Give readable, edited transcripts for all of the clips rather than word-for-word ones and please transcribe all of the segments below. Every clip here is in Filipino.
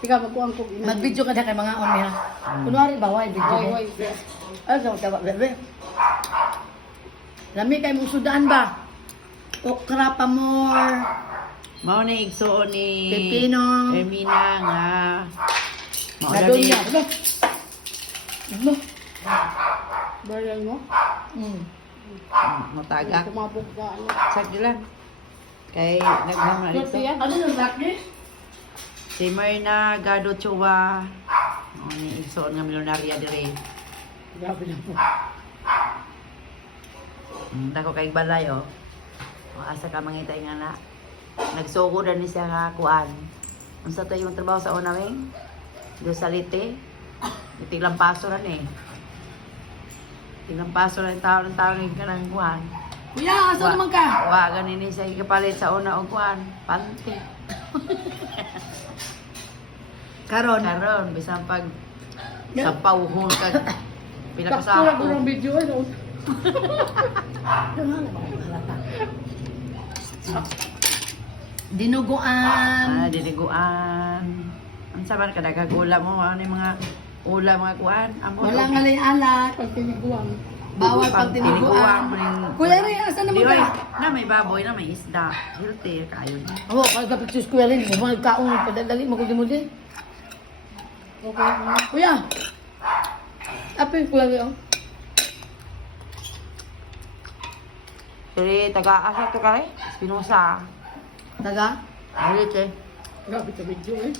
Ikaw magkuhan ko. Mag-video ka na kay mga umi ha. Kunwari ba, why video mo? Ay, tama, bebe. Lami kay mong sudaan ba? Okra pa more. Mao ni igsuon ni Pepino. Ermina nga. Mao na Nadon ni. niya. Ano? Bayan mo? Matagak. Kumapok ka. Sakto lang. Kay naghama Dito dito. yan. Ano yung lakni? Si Myrna Gado Chua. Mao ni igsuon nga milyonarya dire. Grabe na po. Dako kay balay oh. O, asa ka mangitay nga na. Nagsugo na ni siya nga kuan. Unsa to yung trabaho sa una wing? Do sa Lite. Tiglang paso ran eh. Tiglang paso ran taon ng kanang kuan. Kuya, asa naman ka? Wa ganin ni siya ikapalit sa una og kuan. Panty. Karon. Karon bisan pag sa pauhon kag pila ka Taktura ko sa ng video. Ano? Dinuguan. diniguan. Unsa man ka nagagula mo ano yung mga ula mga kuan? Amo Wala nga lay alat. Pag tiniguan. Bawal pag tiniguan. Kuya, Ray, asa naman ka? Na may baboy na may isda. Healthy kayo. Oo, kaya dapat sa eskwela rin. Mga kaong padadali, maguli mo din. Okay. Kuya! Apa yung kuya rin? Pero taga-asa to kay Espinosa. Taga? Alit eh. Grabe sa video eh.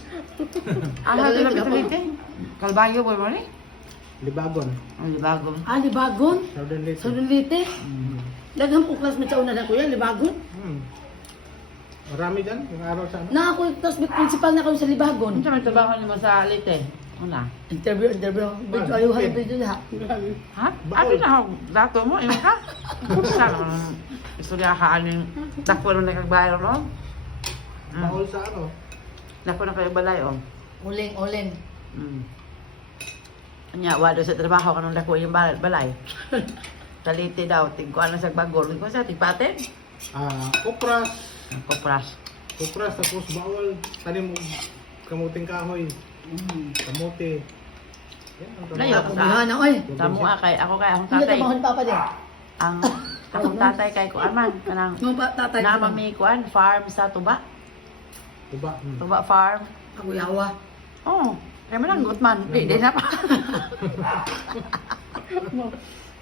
Asa to lang ito Kalbayo po mo ni? Libagon. Ang libagong. Ah, Libagon? Southern Leyte. Sa Leyte? Daghang po classmate sa una na kuya, Libagon? Marami dyan, yung araw sa ano. Na ako yung classmate principal na kayo sa Libagon. Unsa man trabaho nimo sa Lite? Una. Interview. Video, ayuhan video na. Grabe. Ha? Abi na ako dato mo imo ka. Sa istorya ka aning dako na kagbayo no? Mahol sa ano. Dako na kay balay oh. Uling. Anya, wala sa trabaho kanang dako yung balay. Talite daw, tingkuan na sa bagol. Tingkuan sa tigpaten. Kupras. Kopras. Kupras, tapos bawal. Tanim mo kamuting kahoy. Kamote. Yan, ang Layo. trabaho. Kumihan na, oy. Tamo kay ako kay akong Hindi tatay. ka mahon papa din. Ang akong tatay kay kuan man kanang Mga tatay. na may kuan farm sa Tuba. Diba? Tuba farm. Ako yawa. Oh, kay mananggot man. Di na pa.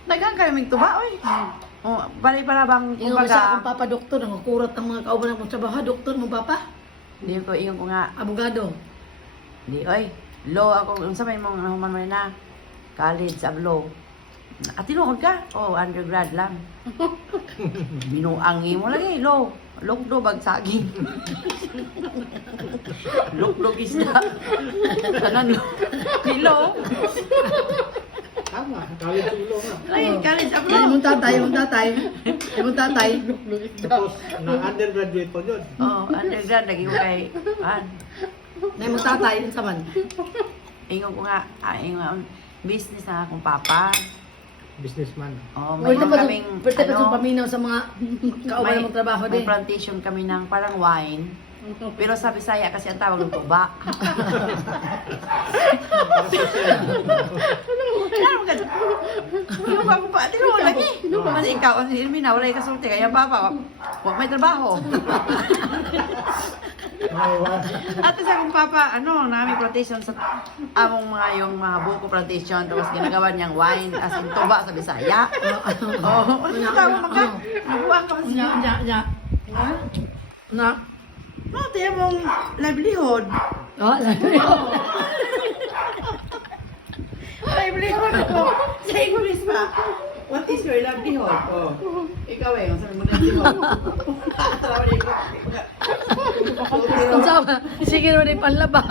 Daghang kay mig tuba oy. Oh, bali para bang Ingon sa akong kumbaga. papa doktor, nangukurat ang mga kauban ng trabaho. Doktor mo papa? Di ko ingon ko nga. Abogado. Di oy. Law ako unsa may mong nahuman man na. College sa law. At tinuod ka? Oh, undergrad lang. Binuang mo lagi, law. Lugdo bag saging. Lugdo isda. Kanan lo. Kilo. Tama, college ulo nga. Lagi college up Yan yung tatay. Tapos, na-undergraduate po yun. Oh, undergrad lagi ko kay Na yung tatay, yun sa man. ingon ko nga, ingon business na akong papa. Businessman. Oh, Pwede mayroon pa kaming sa paminaw sa mga kauban ng trabaho may din. plantation kami ng parang wine. Pero sa Bisaya kasi ang tawag ng tuba. Ano ka? Yung ba ko pa? Tino lagi. Kasi ikaw, ang Ilmina, wala yung kasulti. Kaya papa, wag may trabaho. At sa akong papa, namin plantation sa among mga yung mga buko plantation. Tapos ginagawa niyang wine as in tuba sa Bisaya. Oo. Ano tawag mo ka? Nabuha ka kasi. Nya. Na. No, tiyan mong livelihood. Oh, Livelihood ako. Sa English pa. What is your livelihood? Oh. Ikaw eh, ang sabi mo livelihood. Ang sama. Sige naman yung panlaba.